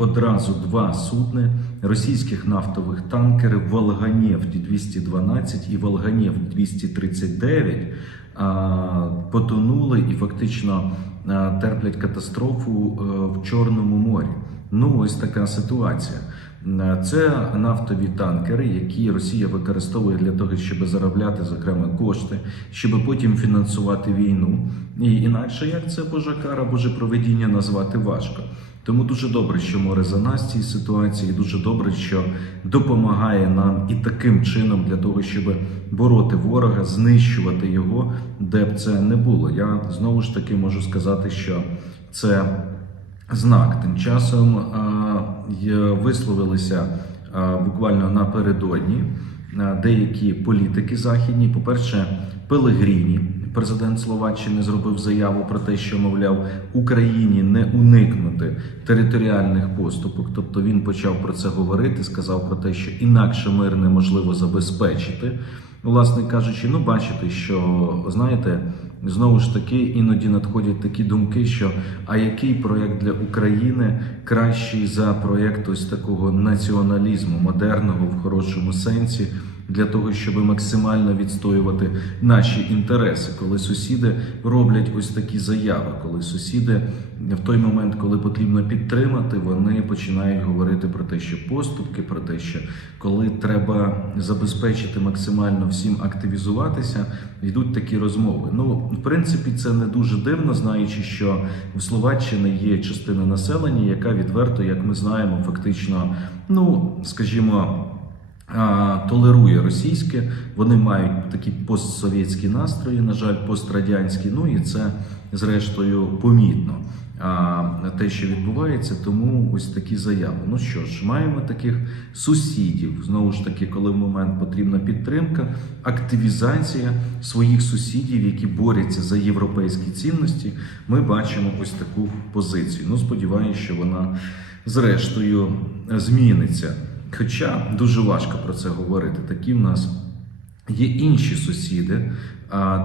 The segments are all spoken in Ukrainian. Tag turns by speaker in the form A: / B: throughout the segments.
A: Одразу два судни російських нафтових танкерів Волганєфть 212 і Волганєфть 239 а, потонули і фактично терплять катастрофу е, в Чорному морі. Ну, ось така ситуація. Це нафтові танкери, які Росія використовує для того, щоб заробляти зокрема кошти, щоб потім фінансувати війну. І інакше як це божа кара, боже проведіння назвати важко. Тому дуже добре, що море за нас цій ситуації. Дуже добре, що допомагає нам і таким чином для того, щоб бороти ворога, знищувати його, де б це не було. Я знову ж таки можу сказати, що це знак. Тим часом висловилися буквально напередодні деякі політики західні. По-перше, Пелегріні, президент Словаччини, зробив заяву про те, що мовляв Україні не уникнути територіальних поступок. Тобто він почав про це говорити, сказав про те, що інакше мир неможливо забезпечити. Власне кажучи, ну бачите, що знаєте, знову ж таки іноді надходять такі думки, що а який проєкт для України кращий за проєкт ось такого націоналізму, модерного в хорошому сенсі, для того, щоб максимально відстоювати наші інтереси, коли сусіди роблять ось такі заяви, коли сусіди в той момент, коли потрібно підтримати, вони починають говорити про те, що поступки, про те, що коли треба забезпечити максимально всім активізуватися, йдуть такі розмови. Ну, в принципі, це не дуже дивно, знаючи, що в Словаччині є частина населення, яка відверто, як ми знаємо, фактично, ну скажімо. Толерує російське, вони мають такі постсовєтські настрої, на жаль, пострадянські. Ну і це зрештою помітно. А те, що відбувається, тому ось такі заяви. Ну що ж, маємо таких сусідів. Знову ж таки, коли в момент потрібна підтримка, активізація своїх сусідів, які борються за європейські цінності, ми бачимо ось таку позицію. Ну, сподіваюся, що вона зрештою зміниться. Хоча дуже важко про це говорити. Такі в нас є інші сусіди,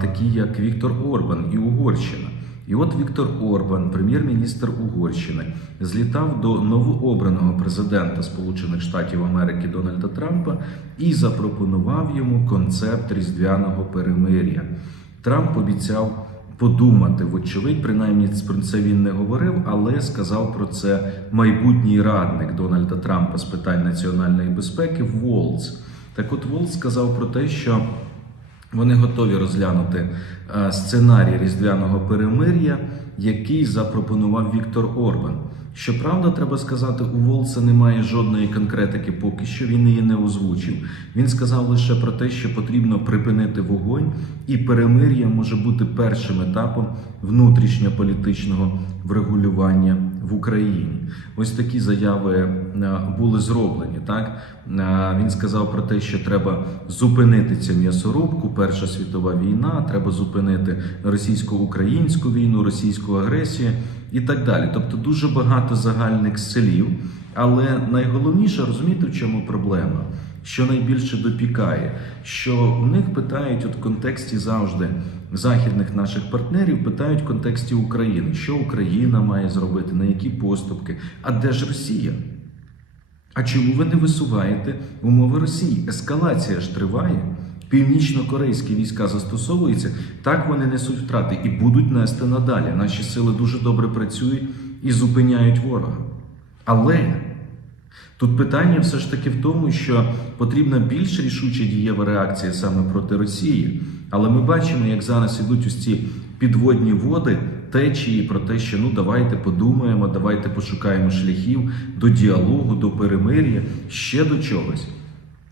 A: такі як Віктор Орбан і Угорщина. І от Віктор Орбан, прем'єр-міністр Угорщини, злітав до новообраного президента Сполучених Штатів Америки Дональда Трампа і запропонував йому концепт різдвяного перемир'я. Трамп обіцяв подумати, вочевидь, принаймні про це він не говорив, але сказав про це майбутній радник Дональда Трампа з питань національної безпеки Волц. Так от Волц сказав про те, що вони готові розглянути е, сценарій різдвяного перемир'я, який запропонував Віктор Орбан. Щоправда, треба сказати, у Волца немає жодної конкретики, поки що він її не озвучив. Він сказав лише про те, що потрібно припинити вогонь, і перемир'я може бути першим етапом внутрішньополітичного врегулювання в Україні. Ось такі заяви е, були зроблені. Так Е, він сказав про те, що треба зупинити цю м'ясорубку, Перша світова війна, треба зупинити російсько-українську війну, російську агресію і так далі. Тобто дуже багато загальних слів. Але найголовніше розумієте, в чому проблема? Що найбільше допікає, що в них питають от в контексті завжди західних наших партнерів, питають в контексті України, що Україна має зробити, на які поступки, а де ж Росія? А чому ви не висуваєте умови Росії? Ескалація ж триває. Північно-корейські війська застосовуються, так вони несуть втрати і будуть нести надалі. Наші сили дуже добре працюють і зупиняють ворога. Але тут питання все ж таки в тому, що потрібна більш рішуча дієва реакція саме проти Росії. Але ми бачимо, як зараз ідуть ці підводні води, течії про те, що ну давайте подумаємо, давайте пошукаємо шляхів до діалогу, до перемир'я, ще до чогось.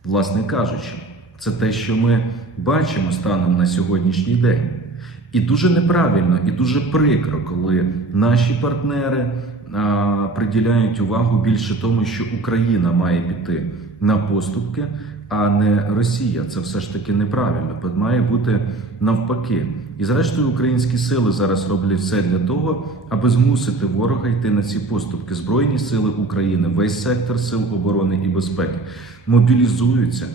A: Власне кажучи, це те, що ми бачимо станом на сьогоднішній день. І дуже неправильно, і дуже прикро, коли наші партнери а, приділяють увагу більше тому, що Україна має піти на поступки, а не Росія. Це все ж таки неправильно. Має бути навпаки. І зрештою, українські сили зараз роблять все для того, аби змусити ворога йти на ці поступки. Збройні сили України, весь сектор сил оборони і безпеки мобілізуються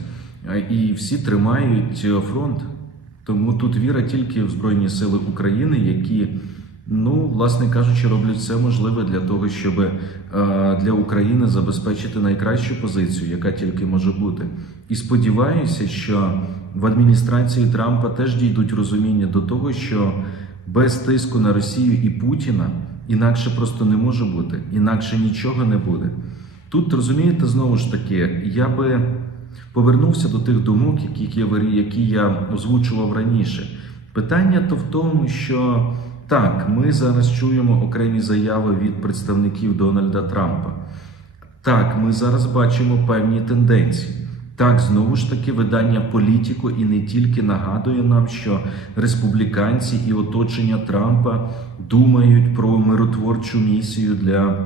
A: і всі тримають е, фронт. Тому тут віра тільки в Збройні Сили України, які Ну, власне кажучи, роблять все можливе для того, щоб е, для України забезпечити найкращу позицію, яка тільки може бути. І сподіваюся, що в адміністрації Трампа теж дійдуть розуміння до того, що без тиску на Росію і Путіна інакше просто не може бути, інакше нічого не буде. Тут розумієте, знову ж таки, я би повернувся до тих думок, які я, які я озвучував раніше. Питання то в тому, що так, ми зараз чуємо окремі заяви від представників Дональда Трампа. Так, ми зараз бачимо певні тенденції. Так, знову ж таки, видання політику і не тільки нагадує нам, що республіканці і оточення Трампа думають про миротворчу місію для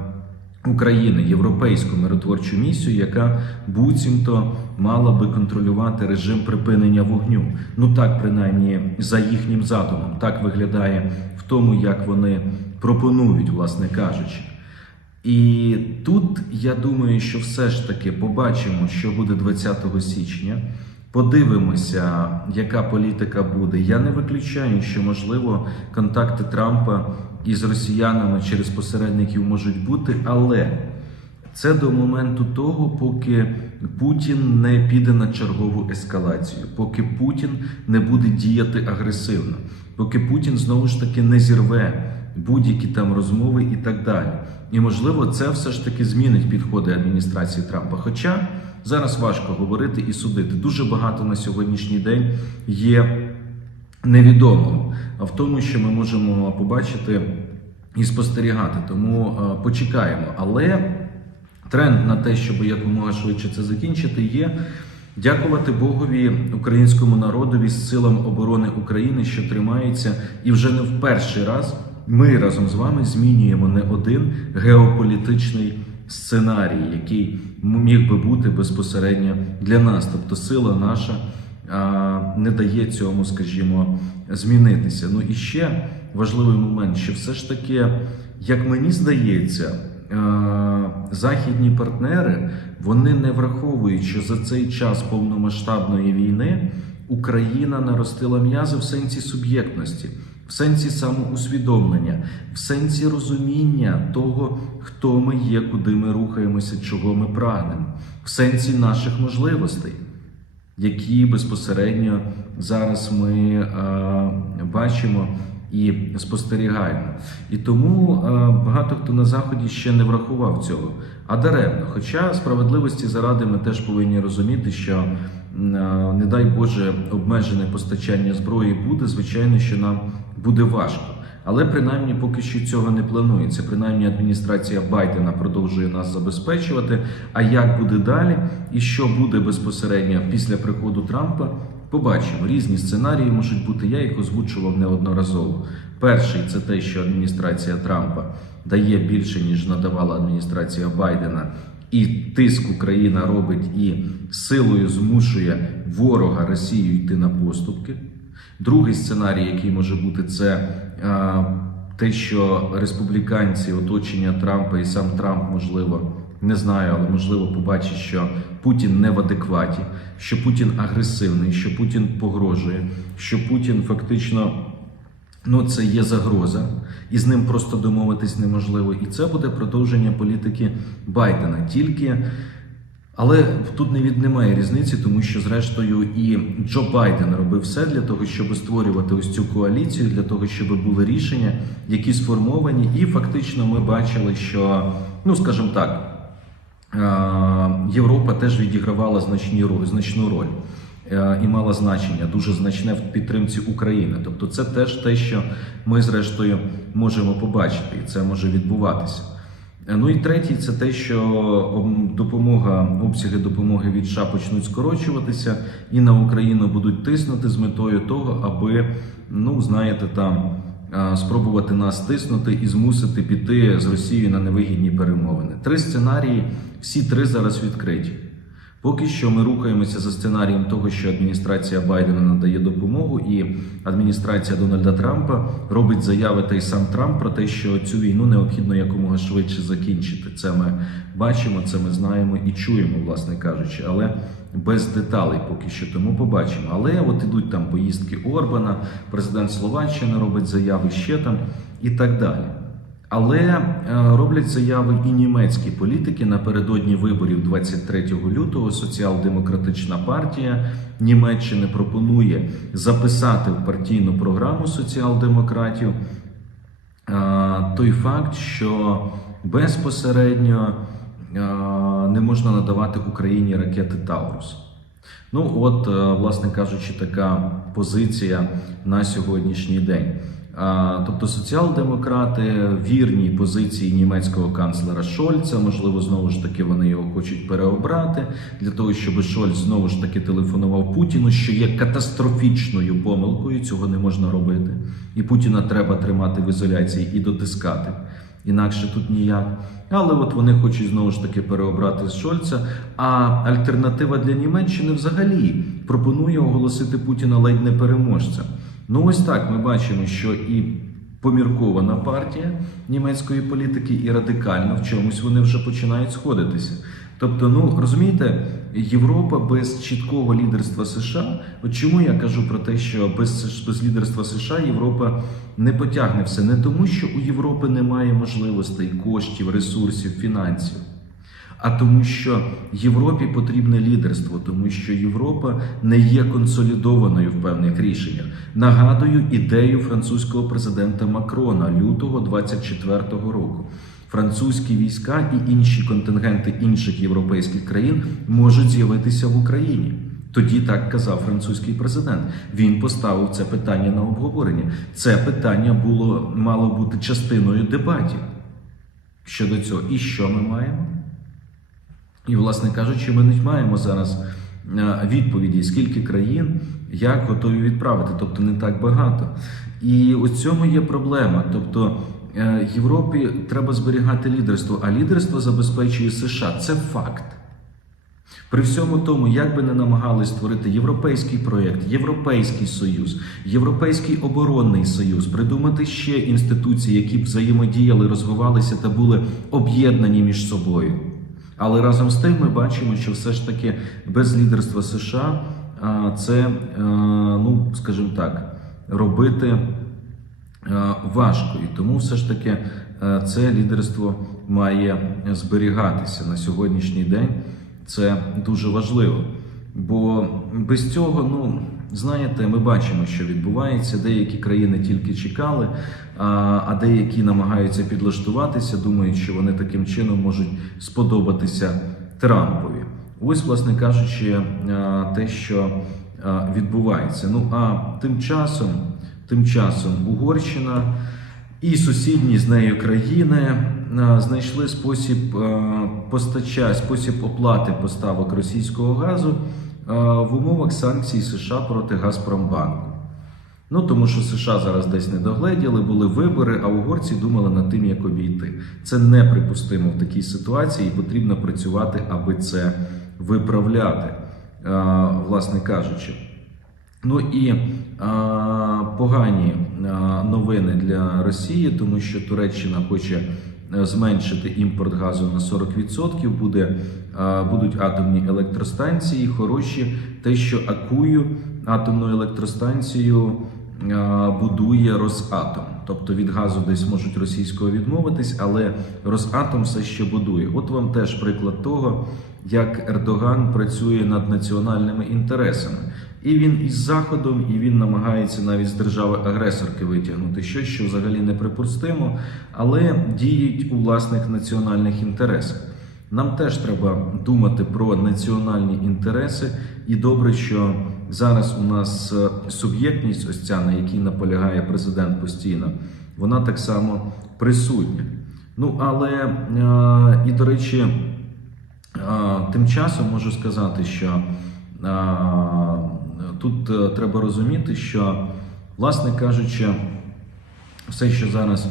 A: України, європейську миротворчу місію, яка буцімто мала би контролювати режим припинення вогню. Ну так, принаймні, за їхнім задумом, так виглядає в тому, як вони пропонують, власне кажучи. І тут я думаю, що все ж таки побачимо, що буде 20 січня. Подивимося, яка політика буде. Я не виключаю, що можливо контакти Трампа із росіянами через посередників можуть бути, але це до моменту того, поки Путін не піде на чергову ескалацію, поки Путін не буде діяти агресивно, поки Путін знову ж таки не зірве будь-які там розмови і так далі. І можливо, це все ж таки змінить підходи адміністрації Трампа. Хоча зараз важко говорити і судити. Дуже багато на сьогоднішній день є невідомого, а в тому, що ми можемо побачити і спостерігати. Тому е, почекаємо. Але тренд на те, щоб якомога швидше це закінчити, є. Дякувати Богові, українському народові, з силам оборони України, що тримаються, і вже не в перший раз ми разом з вами змінюємо не один геополітичний сценарій, який міг би бути безпосередньо для нас. Тобто сила наша не дає цьому, скажімо, змінитися. Ну і ще важливий момент, що все ж таки, як мені здається, західні партнери вони не враховують, що за цей час повномасштабної війни Україна наростила м'язи в сенсі суб'єктності. В сенсі самоусвідомлення, в сенсі розуміння того, хто ми є, куди ми рухаємося, чого ми прагнемо, в сенсі наших можливостей, які безпосередньо зараз ми е, бачимо і спостерігаємо. І тому е, багато хто на заході ще не врахував цього, а даремно. Хоча справедливості заради ми теж повинні розуміти, що е, не дай Боже обмежене постачання зброї буде, звичайно, що нам буде важко. Але принаймні поки що цього не планується. Принаймні адміністрація Байдена продовжує нас забезпечувати. А як буде далі, і що буде безпосередньо після приходу Трампа, побачимо. Різні сценарії можуть бути. Я їх озвучував неодноразово. Перший це те, що адміністрація Трампа дає більше ніж надавала адміністрація Байдена. І тиск Україна робить і силою змушує ворога Росію йти на поступки. Другий сценарій, який може бути, це те, що республіканці, оточення Трампа і сам Трамп, можливо, не знаю, але можливо побачить, що Путін не в адекваті, що Путін агресивний, що Путін погрожує, що Путін фактично. Ну, це є загроза, і з ним просто домовитись неможливо. І це буде продовження політики Байдена. Тільки але тут не від немає різниці, тому що зрештою і Джо Байден робив все для того, щоб створювати ось цю коаліцію, для того, щоб були рішення, які сформовані, і фактично ми бачили, що ну скажімо так. е, Європа теж відігравала значні значну роль е, і мала значення дуже значне в підтримці України. Тобто, це теж те, що ми зрештою можемо побачити, і це може відбуватися. Е, Ну і третій це те, що допомога, обсяги допомоги від США почнуть скорочуватися, і на Україну будуть тиснути з метою того, аби, ну знаєте, там спробувати нас тиснути і змусити піти з Росією на невигідні перемовини. Три сценарії, всі три зараз відкриті. Поки що ми рухаємося за сценарієм того, що адміністрація Байдена надає допомогу, і адміністрація Дональда Трампа робить заяви та й сам Трамп про те, що цю війну необхідно якомога швидше закінчити. Це ми бачимо, це ми знаємо і чуємо, власне кажучи, але без деталей поки що тому побачимо. Але от ідуть там поїздки Орбана, президент Словаччини робить заяви ще там і так далі. Але е, роблять заяви і німецькі політики напередодні виборів 23 лютого. Соціал-демократична партія Німеччини пропонує записати в партійну програму соціал-демократів е, той факт, що безпосередньо е, не можна надавати Україні ракети Таурус. Ну, от, власне кажучи, така позиція на сьогоднішній день. Тобто соціал-демократи вірні позиції німецького канцлера Шольца. Можливо, знову ж таки вони його хочуть переобрати для того, щоб Шольц знову ж таки телефонував Путіну, що є катастрофічною помилкою. Цього не можна робити. І Путіна треба тримати в ізоляції і дотискати. Інакше тут ніяк. Але от вони хочуть знову ж таки переобрати з Шольца. А альтернатива для Німеччини взагалі пропонує оголосити Путіна ледь не переможцем. Ну ось так ми бачимо, що і поміркована партія німецької політики, і радикально в чомусь вони вже починають сходитися. Тобто, ну розумієте, Європа без чіткого лідерства США. От чому я кажу про те, що без, без лідерства США Європа не потягне все, не тому, що у Європи немає можливостей, коштів, ресурсів, фінансів. А тому, що Європі потрібне лідерство, тому що Європа не є консолідованою в певних рішеннях. Нагадую ідею французького президента Макрона лютого 24-го року. Французькі війська і інші контингенти інших європейських країн можуть з'явитися в Україні. Тоді так казав французький президент. Він поставив це питання на обговорення. Це питання було мало бути частиною дебатів щодо цього. І що ми маємо? І, власне кажучи, ми не маємо зараз е, відповіді, скільки країн як готові відправити, тобто не так багато. І у цьому є проблема. Тобто е, Європі треба зберігати лідерство, а лідерство забезпечує США. Це факт. При всьому тому, як би не намагались створити європейський проєкт, Європейський союз, Європейський оборонний союз, придумати ще інституції, які б взаємодіяли, розвивалися та були об'єднані між собою. Але разом з тим ми бачимо, що все ж таки без лідерства США це, ну скажімо так, робити важко. І тому все ж таки це лідерство має зберігатися на сьогоднішній день. Це дуже важливо. Бо без цього, ну знаєте, ми бачимо, що відбувається. Деякі країни тільки чекали, а, деякі намагаються підлаштуватися, думають, що вони таким чином можуть сподобатися Трампові. Ось, власне кажучи, те, що відбувається. Ну а тим часом, тим часом Угорщина і сусідні з нею країни знайшли спосіб а, постача, спосіб оплати поставок російського газу в умовах санкцій США проти Газпромбанку. Ну тому що США зараз десь не догледіли, були вибори, а угорці думали над тим, як обійти. Це неприпустимо в такій ситуації, і потрібно працювати, аби це виправляти, власне кажучи. Ну і а, погані новини для Росії, тому що Туреччина хоче е, зменшити імпорт газу на 40%. Буде будуть атомні електростанції. Хороші те, що Акую атомну електростанцію будує Росатом. Тобто від газу десь можуть російського відмовитись, але Росатом все ще будує. От вам теж приклад того, як Ердоган працює над національними інтересами. І він із заходом, і він намагається навіть з держави-агресорки витягнути щось, що взагалі неприпустимо, але діють у власних національних інтересах. Нам теж треба думати про національні інтереси, і добре, що зараз у нас е, суб'єктність, ось ця, на якій наполягає президент постійно, вона так само присутня. Ну але е, і до речі, е, тим часом можу сказати, що. Тут е, треба розуміти, що, власне кажучи, все, що зараз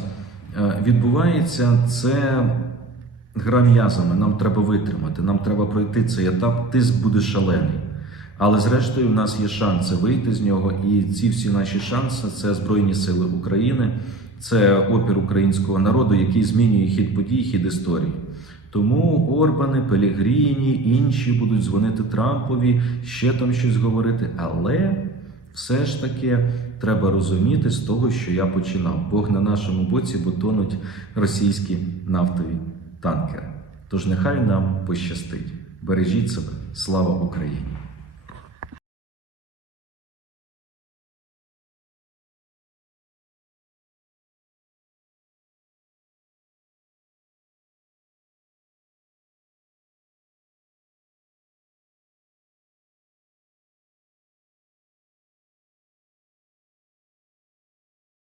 A: е, відбувається, це гра м'язами. Нам треба витримати, нам треба пройти цей етап. Тиск буде шалений. Але зрештою, в нас є шанси вийти з нього, і ці всі наші шанси це Збройні Сили України, це опір українського народу, який змінює хід подій, хід історії. Тому Орбани, Пелігріні, інші будуть дзвонити Трампові, ще там щось говорити. Але Все ж таки треба розуміти з того, що я починав. Бог на нашому боці, бо тонуть російські нафтові танкери. Тож нехай нам пощастить. Бережіть себе, слава Україні!